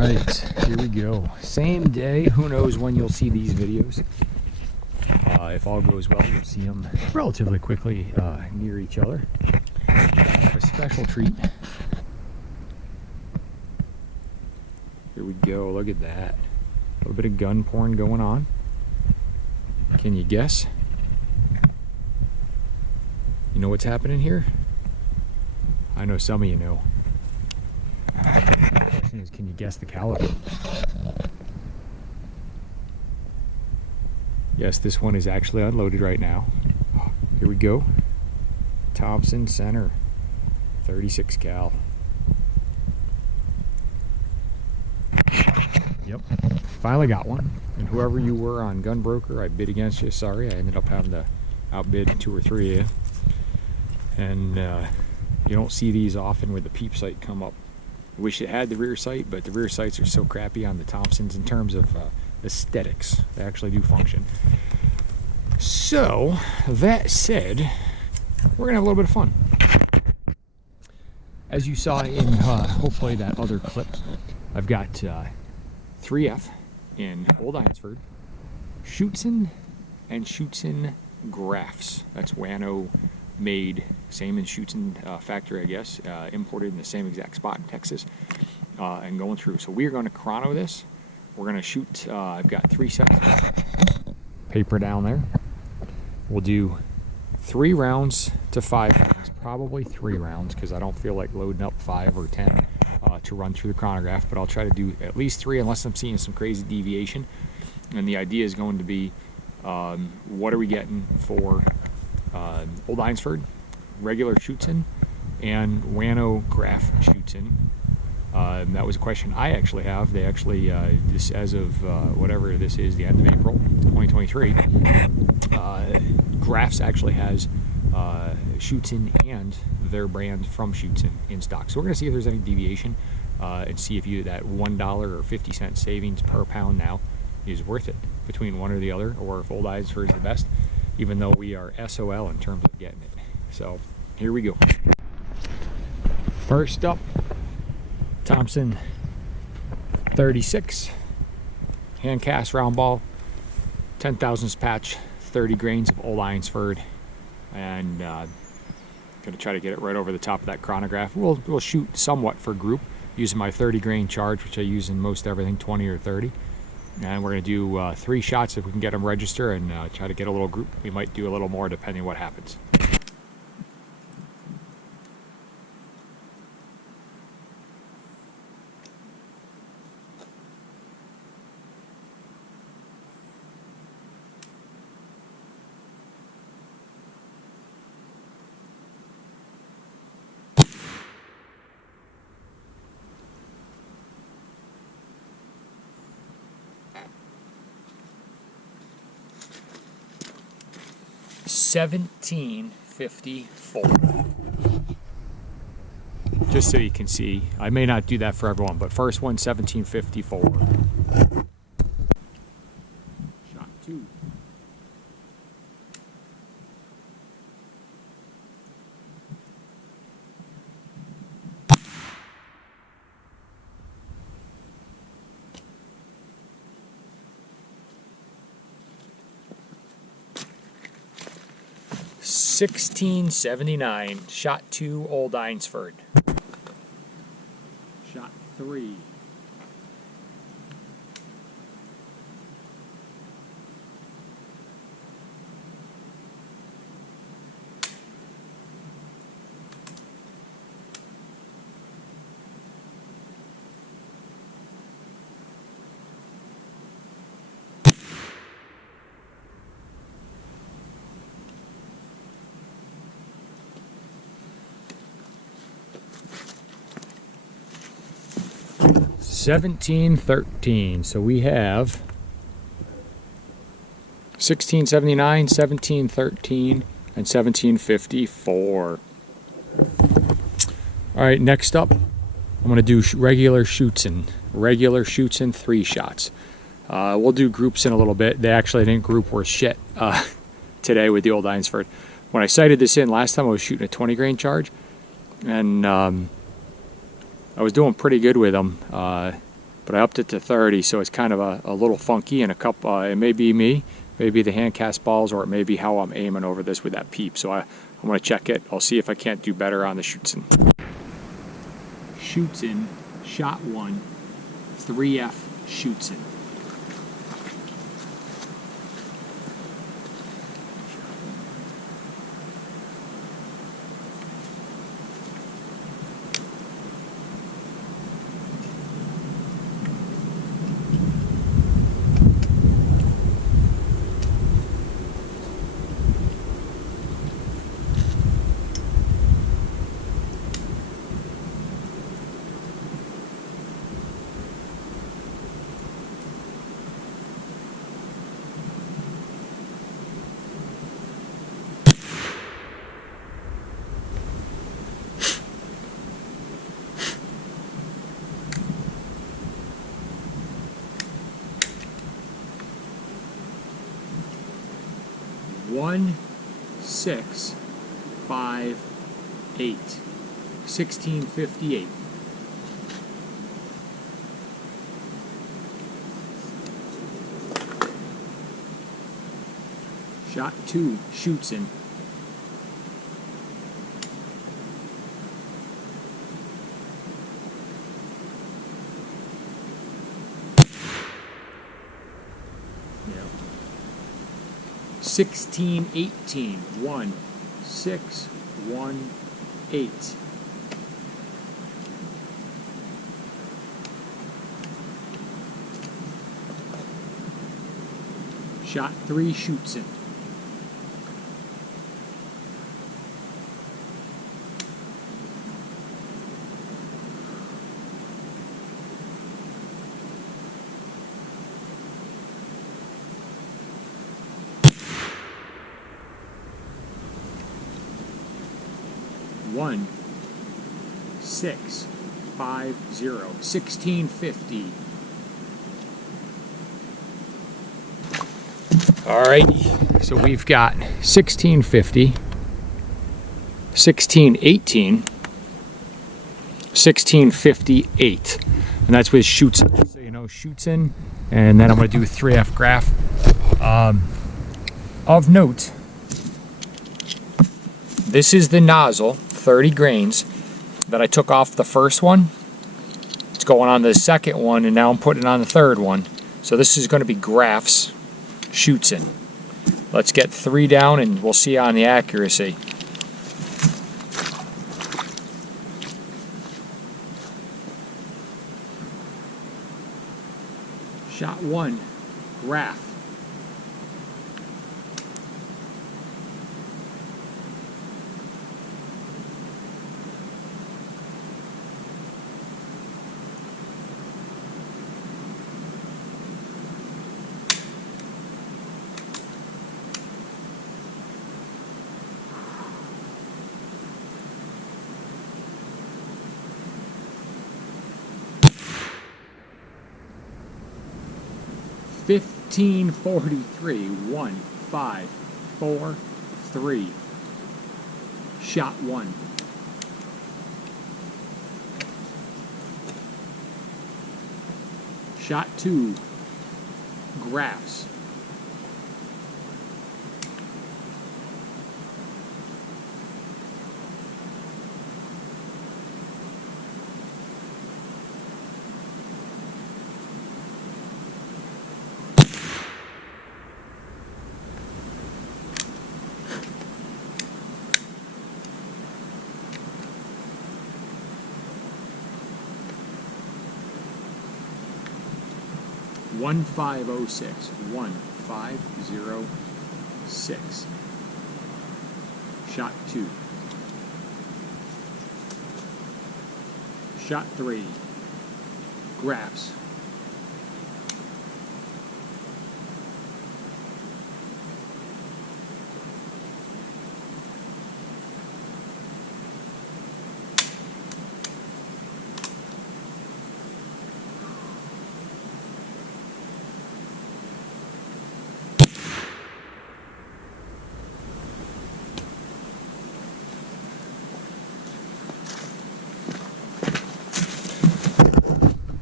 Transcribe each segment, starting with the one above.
right, here we go. Same day. Who knows when you'll see these videos. If all goes well, you'll see them relatively quickly near each other. Have a special treat. Here we go. Look at that. A little bit of gun porn going on. Can you guess? You know what's happening here? I know some of you know. The question is, can you guess the caliber? Yes, this one is actually unloaded right now. Here we go. Thompson Center, 36 cal. Yep, finally got one. And whoever you were on Gun Broker, I bid against you. Sorry, I ended up having to outbid 2 or 3 of you. And you don't see these often with the peep sight come up. I wish it had the rear sight, but the rear sights are so crappy on the Thompsons in terms of aesthetics. They actually do function. So, that said, we're gonna have a little bit of fun. As you saw in hopefully that other clip, I've got 3F in Olde Eyensford, Schutzen and Schutzen Grafs. That's Wano made, same in Schutzen factory, I guess, imported in the same exact spot in Texas, and going through. So we are going to chrono this. We're going to shoot, I've got 3 sets of paper down there. We'll do 3 rounds to 5 rounds, probably 3 rounds, because I don't feel like loading up 5 or 10 to run through the chronograph, but I'll try to do at least 3 unless I'm seeing some crazy deviation. And the idea is going to be, what are we getting for Olde Eyensford, regular Schutzen, and Wano Graf Schutzen. That was a question I actually have. They actually, this as of whatever this is, the end of April 2023, Grafs actually has Schutzen and their brand from Schutzen in stock. So we're going to see if there's any deviation and see if that $1 or 50-cent savings per pound now is worth it between one or the other, or if Olde Eyensford is the best, even though we are SOL in terms of getting it. So here we go. First up, Thompson 36, hand cast round ball, 10 thousandths patch, 30 grains of Olde Eyensford, and gonna try to get it right over the top of that chronograph. We'll shoot somewhat for group using my 30 grain charge, which I use in most everything, 20 or 30. And we're going to do 3 shots if we can get them register, and try to get a little group. We might do a little more depending on what happens. $17.54. Just so you can see, I may not do that for everyone, but first one, $17.54. Shot 2. $16.79. Shot 2, Olde Eyensford. Shot 3. $17.13. So we have $16.79, $17.13, and $17.54. All right, next up, I'm going to do regular Schutzen 3 shots. We'll do groups in a little bit. They actually didn't group worth shit today with the Olde Eyensford. When I sighted this in last time, I was shooting a 20 grain charge, and I was doing pretty good with them, but but I upped it to 30, so it's kind of a little funky, and it may be me, maybe the hand cast balls, or it may be how I'm aiming over this with that peep. So I'm going to check it. I'll see if I can't do better on the Schutzen. Schutzen, shot 1, 3F Schutzen. One, 6, 5, 8, 1658. Shot 2, Schutzen. Yeah. 1618, 1, 6, 1, 8. Shot 3, Schutzen. One, 6, 5, 0, 1650. Alrighty, so we've got 1650, 1618, 1658, and that's with Schutzen. So you know Schutzen, and then I'm going to do 3F graph. Of note, this is the nozzle, 30 grains, that I took off the first one. It's going on the second one, and now I'm putting it on the third one. So this is going to be Grafs Schutzen. Let's get 3 down, and we'll see on the accuracy. Shot 1, Graph. $15.43, 1, 5, 4, 3. Shot 1. Shot 2, Grafs. One 506, 1506. Shot 2. Shot 3. Grafs.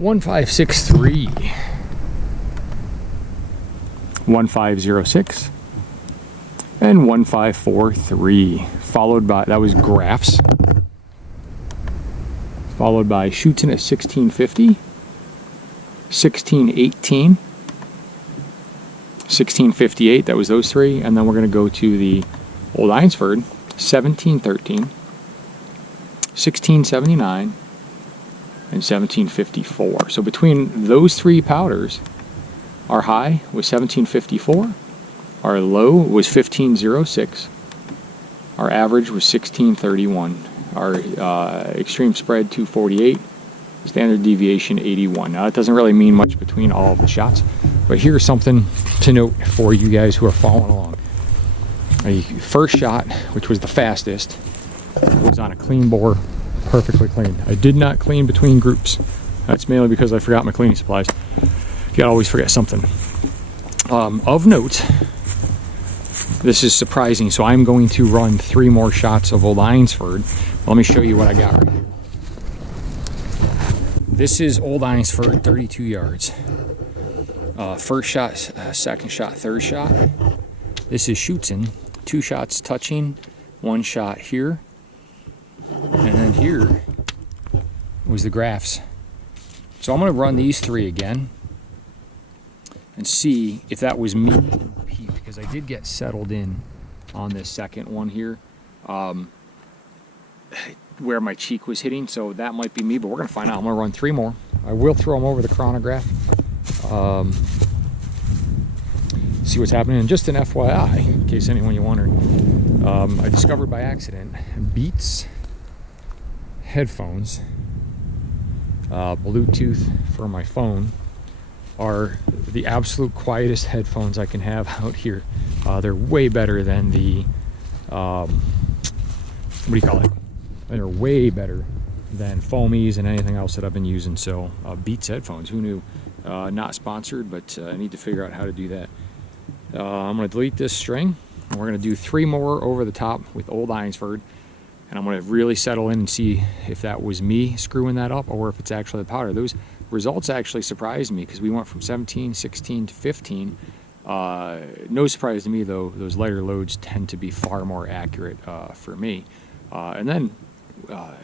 1563, 1506, and 1543. Followed by, that was Grafs. Followed by Schutzen at 1650, 1618, 1658. That was those three. And then we're going to go to the Olde Eyensford, 1713, 1679, and 1754. So between those three powders, our high was 1754, our low was 1506, our average was 1631, our extreme spread 248, standard deviation 81. Now that doesn't really mean much between all of the shots, but here's something to note for you guys who are following along. The first shot, which was the fastest, was on a clean bore, perfectly clean. I did not clean between groups. That's mainly because I forgot my cleaning supplies. You gotta always forget something. Of note, this is surprising, so I'm going to run 3 more shots of Olde Eyensford. Let me show you what I got right here. This is Olde Eyensford, 32 yards. First shot, second shot, third shot. This is Schutzen, 2 shots touching, 1 shot here. And then here was the Grafs. So I'm going to run these 3 again and see if that was me, because I did get settled in on this second one here, where my cheek was hitting, so that might be me, but we're going to find out. I'm going to run 3 more. I will throw them over the chronograph, see what's happening. And just an FYI, in case anyone you wondering, I discovered by accident Beats headphones, Bluetooth for my phone, are the absolute quietest headphones I can have out here. They're way better than the what do you call it? They're way better than foamies and anything else that I've been using. So Beats headphones, who knew? Not sponsored, but I need to figure out how to do that. I'm going to delete this string, and we're going to do 3 more over the top with Olde Eyensford, and I'm going to really settle in and see if that was me screwing that up or if it's actually the powder. Those results actually surprised me, because we went from 17, 16 to 15. No surprise to me, though, those lighter loads tend to be far more accurate for me. And then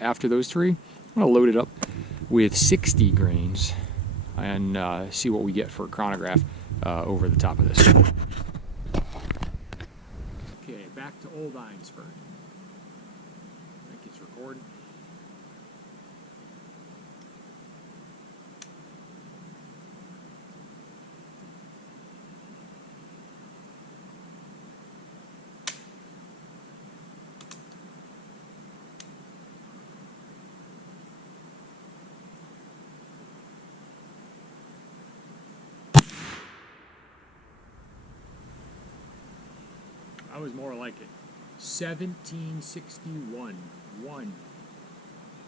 after those 3, I'm going to load it up with 60 grains and see what we get for a chronograph over the top of this. Okay, back to Olde Eyensford. I think it's recording. I was more like it. 1761. 1,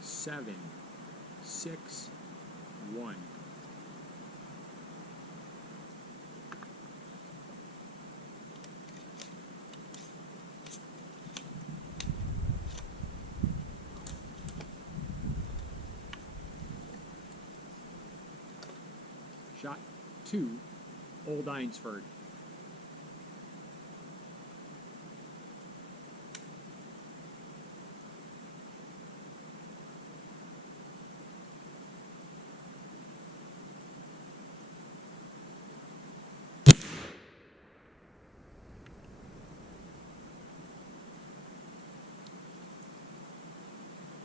7, 6, 1. Shot 2, Olde Eyensford.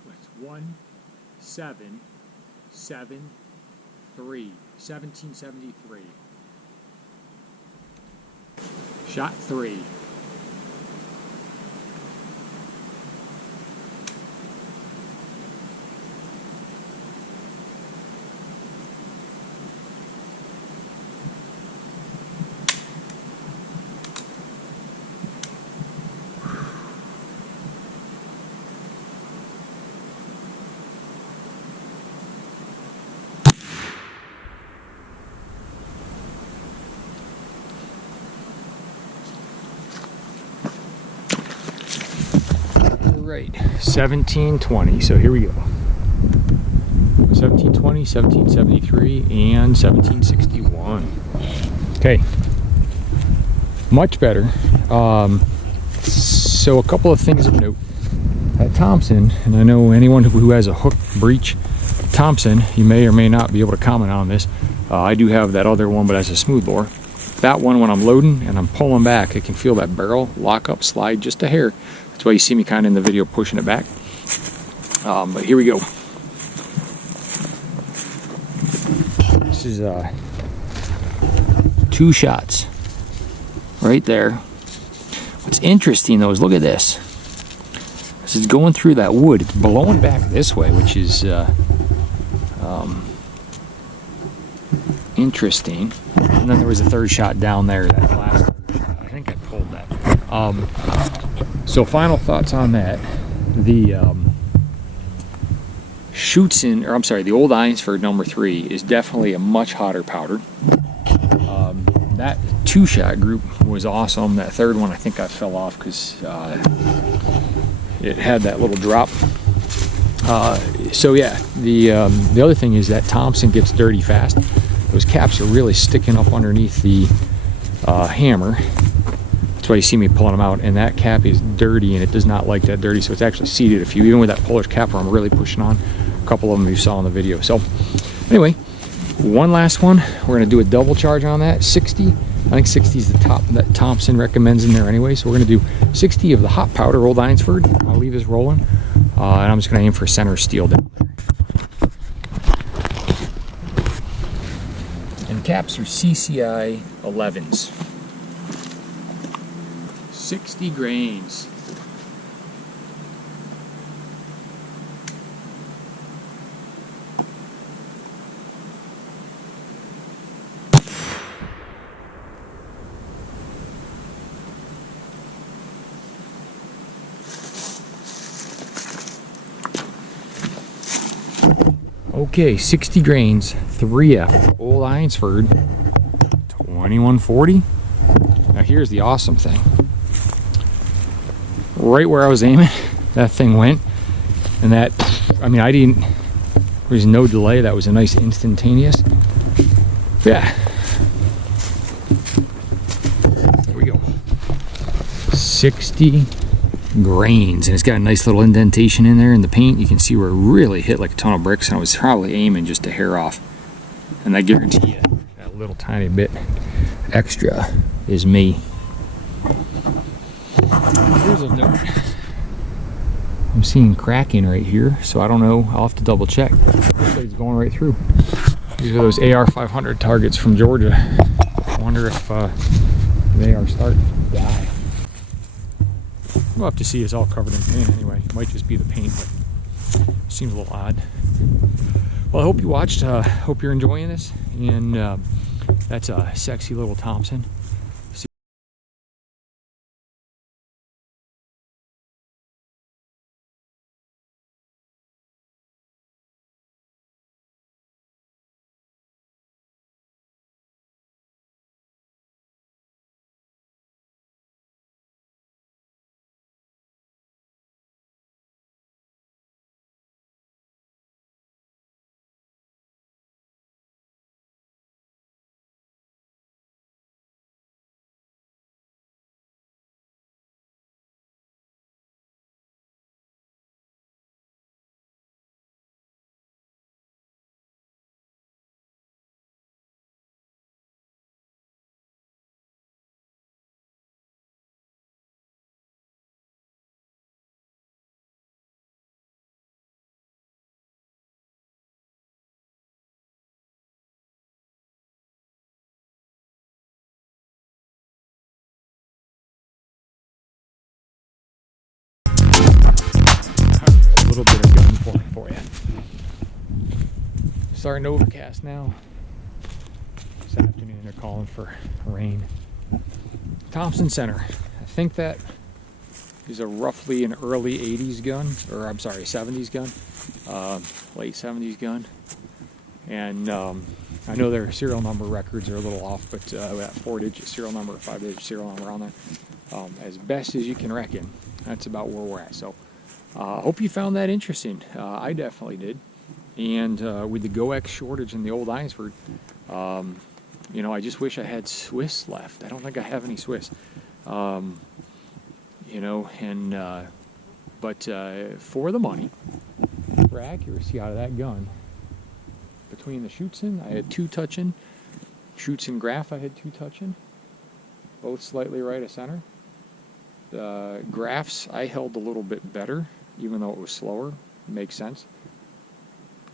That's 1, 7, 7, 3. 1773. Shot 3. Right, 1720. So here we go. 1720, 1773, and 1761. Okay, much better. So a couple of things of note. At Thompson, and I know anyone who has a hook breech Thompson, you may or may not be able to comment on this. I do have that other one, but as a smooth bore. That one, when I'm loading and I'm pulling back, I can feel that barrel lock up, slide just a hair. That's why you see me kind of in the video pushing it back. But here we go. This is 2 shots right there. What's interesting though is look at this. This is going through that wood. It's blowing back this way, which is interesting. And then there was a 3rd shot down there. That last, I think I pulled that. So final thoughts on that. The Schutzen, or I'm sorry, the Olde Eyensford number 3 is definitely a much hotter powder. That 2-shot group was awesome. That 3rd one, I think I fell off because it had that little drop. So yeah, the other thing is that Thompson gets dirty fast. Those caps are really sticking up underneath the hammer. That's why you see me pulling them out, and that cap is dirty and it does not like that dirty, so it's actually seated. If you, even with that Polish cap where I'm really pushing on, a couple of them you saw in the video. So anyway, one last one. We're going to do a double charge on that. 60. I think 60 is the top that Thompson recommends in there anyway. So we're going to do 60 of the hot powder Olde Eyensford. I'll leave this rolling. And I'm just going to aim for center steel down there. And caps are CCI 11s. 60 grains. Okay, 60 grains, 3F, Olde Eyensford, 2140. Now here's the awesome thing. Right where I was aiming, that thing went. And that, I mean, there was no delay. That was a nice instantaneous. Yeah. Here we go. 60 grains, and it's got a nice little indentation in there in the paint. You can see where it really hit like a ton of bricks, and I was probably aiming just a hair off. And I guarantee you that little tiny bit extra is me. Here's a note. I'm seeing cracking right here, so I don't know. I'll have to double check. Looks like it's going right through. These are those AR 500 targets from Georgia. I wonder if they are starting to die. We'll have to see. It's all covered in paint anyway. It might just be the paint, but it seems a little odd. Well, I hope you watched. Hope you're enjoying this. And that's a sexy little Thompson. Little bit of gun pulling for you. Starting to overcast now. This afternoon they're calling for rain. Thompson Center. I think that is a roughly an early 80s gun, or I'm sorry, 70s gun, late 70s gun. And I know their serial number records are a little off, but that 4-digit serial number, 5-digit serial number on there, as best as you can reckon, that's about where we're at. So hope you found that interesting. I definitely did. And with the GoX shortage in the Olde Eyensford, you know, I just wish I had Swiss left. I don't think I have any Swiss. You know, and but for the money, for accuracy out of that gun, between the Schutzen, I had 2 touching. Schutzen Graph, I had 2 touching. Both slightly right of center. The Grafs, I held a little bit better, even though it was slower. Makes sense.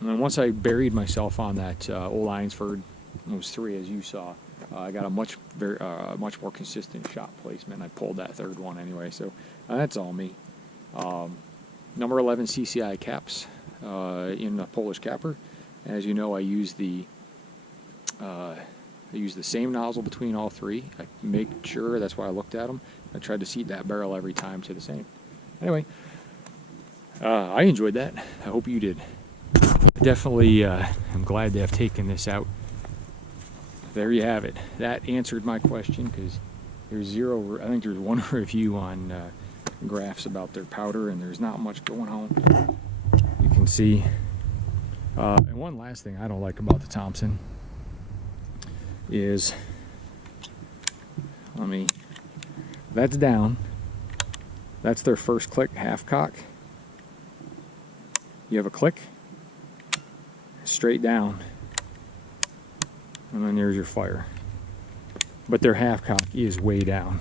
And then once I buried myself on that Olde Eyensford, those 3 as you saw, I got a much more consistent shot placement. I pulled that 3rd one anyway, so that's all me. Number 11 CCI caps in a Polish capper. As you know, I use the same nozzle between all 3. I make sure, that's why I looked at them. I tried to seat that barrel every time to the same. Anyway, I enjoyed that. I hope you did. Definitely, I'm glad to have taken this out. There you have it. That answered my question, because there's 0, I think there's 1 review on Grafs about their powder, and there's not much going on. You can see. And one last thing I don't like about the Thompson is, that's down. That's their first click, half cock. You have a click, straight down, and then there's your fire. But their half cock is way down.